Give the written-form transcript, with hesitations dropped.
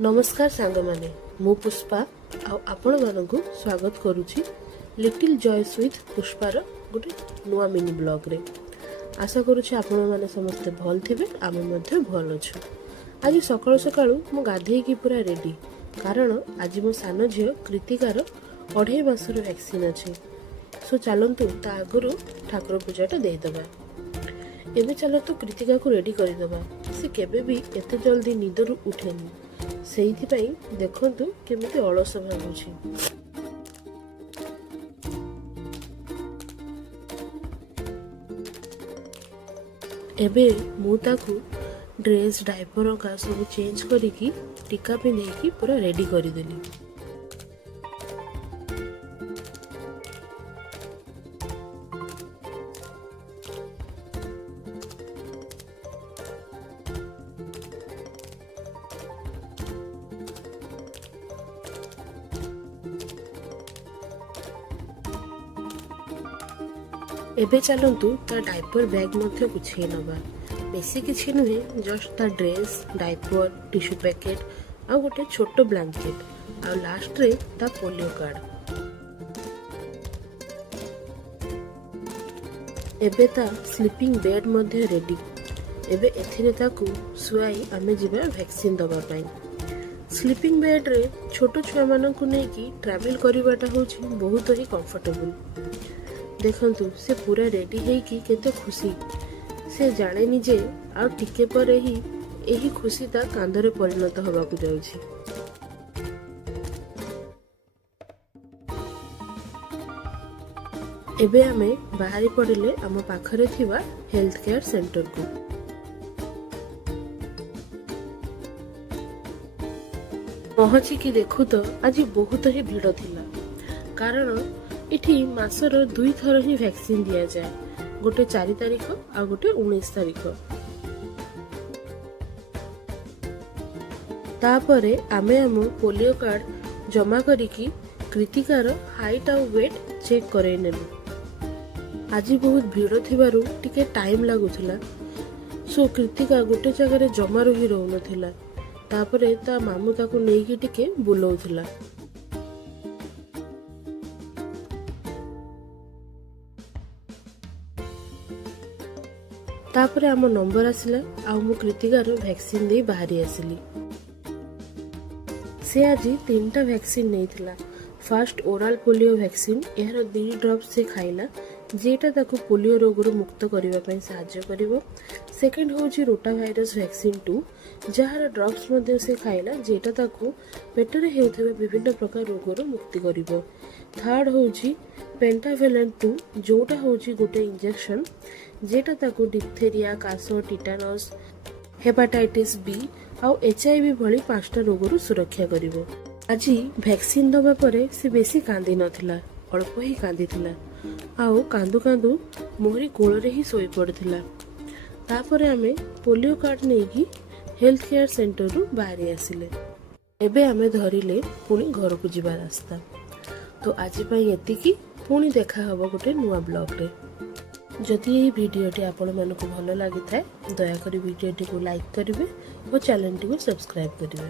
नमस्कार सांग माने मु पुष्पा आपण मानकु स्वागत करुछि लिटिल जॉयस विथ पुष्पार गोटे नुआ मिनी ब्लॉग रे। आशा करुछि आपण माने समस्त भल थिबे आमे मध्ये भल अछु। आज सकाळ सकाळ मु गाधेई की पूरा रेडी कारण आज मो सान झियो कृतिकार 2.5 मासर वैक्सीन अछि। सो चलंतु ता आगुरु ठाकुर पूजाटा देई दबा। एबे चलंतु कृतिका को रेडी करि दबा। से केबे भी एते जल्दी निदरु उठेनी सेइथिपाई देखंतु केमिति अलस भागुछि। एबे मु ताकू ड्रेस डायपर का सब चेंज करिकी टीका पिंधेकी पूरा रेडी करि देली। एबे चलंतु ता डायपर बैग मध्ये गुछे नबा। बेसी किछि नुहे, जस्ट ता ड्रेस डायपर टिश्यू पैकेट आ गोटे छोटो ब्लैंकेट आ लास्ट रे ता पोलियो कार्ड। एबे ता स्लीपिंग बेड मध्ये रेडी। एबे एथिरे ताकू सुआई आमे जिबा वैक्सीन दबा पई। स्लीपिंग बेड रे छोटो छुआ मानकु नेकी ट्रैवल करिबाटा होछि बहुत ही कंफर्टेबल। देखंतु से पूरा रेडी है कि केते खुशी से जाने नि जे आ टिके पर ही एही खुशी ता कांदरे परिणत होबाकू जाउछि। एबे हमें बाहरी पड़िले आम पाखरे थिबा हेल्थ केयर सेंटर को। पहुंची कि देखु तो आज बहुत ही भीड़ थिला कारण इठी मासर 2 थर ही वैक्सीन दिया जाए, गोटे 4 तारिख आ गोटे 19 तारिख। तापरे आमे आम पोलियो कार्ड जमा करिकी कृतिकार हाइट और वेट चेक करे नेलु। आज बहुत भीड़ थिबारु टिके टाइम लागुथिला। सो कृतिका गोटे जगह रे जमा रही रहउनथिला। तापरे ता मामू ताकू नेकी टिके बुलौथिला। तापरे आम नंबर आसिला आ मु कृतिकार वैक्सीन दे बाहरी आसिली। से आज 3टा वैक्सीन नैथिला। फर्स्ट ओरल पोलियो वैक्सीन एहर 2 ड्रॉप से खाइला जेटा ताकू पोलियो रोगरु मुक्त करिवा पई सहाय्य करिवो। सेकंड होची रोटा वायरस वैक्सीन 2 जहार ड्रॉप्स मध्ये से खाइला जेटा ताकू पेटरे हेउथिबा विभिन्न प्रकार रोगरु मुक्ति करिवो। थर्ड होची पेंटावेलेंट 2 जोटा होची गोटे इंजेक्शन जेटा ताकू डिप्थेरिया कासो टिटानस हेपाटाइटिस बी आ HIV भली 5टा रोगरु सुरक्षा करिवो। आज वैक्सीन दबा परे से बेसी कांदी नथिला, अल्प ही कांदी थिला आउ कांदू कांदू मोहरी कोल रे ही सोई पड़थिला। तापरे आमे पोलियो कार्ड नेकी हेल्थ केयर सेंटर रु बाहरी आसिले। एबे आमे धरिले पुनी घर को जिबा रास्ता। तो आज पई एतिकी पुनी देखा हबो गोटे नुआ ब्लॉग रे। जदि यही वीडियोटी आपण मानकु भल लागि थाए दया करी वीडियोटी को लाइक करिवे और चैनल टी को सब्सक्राइब करिवे।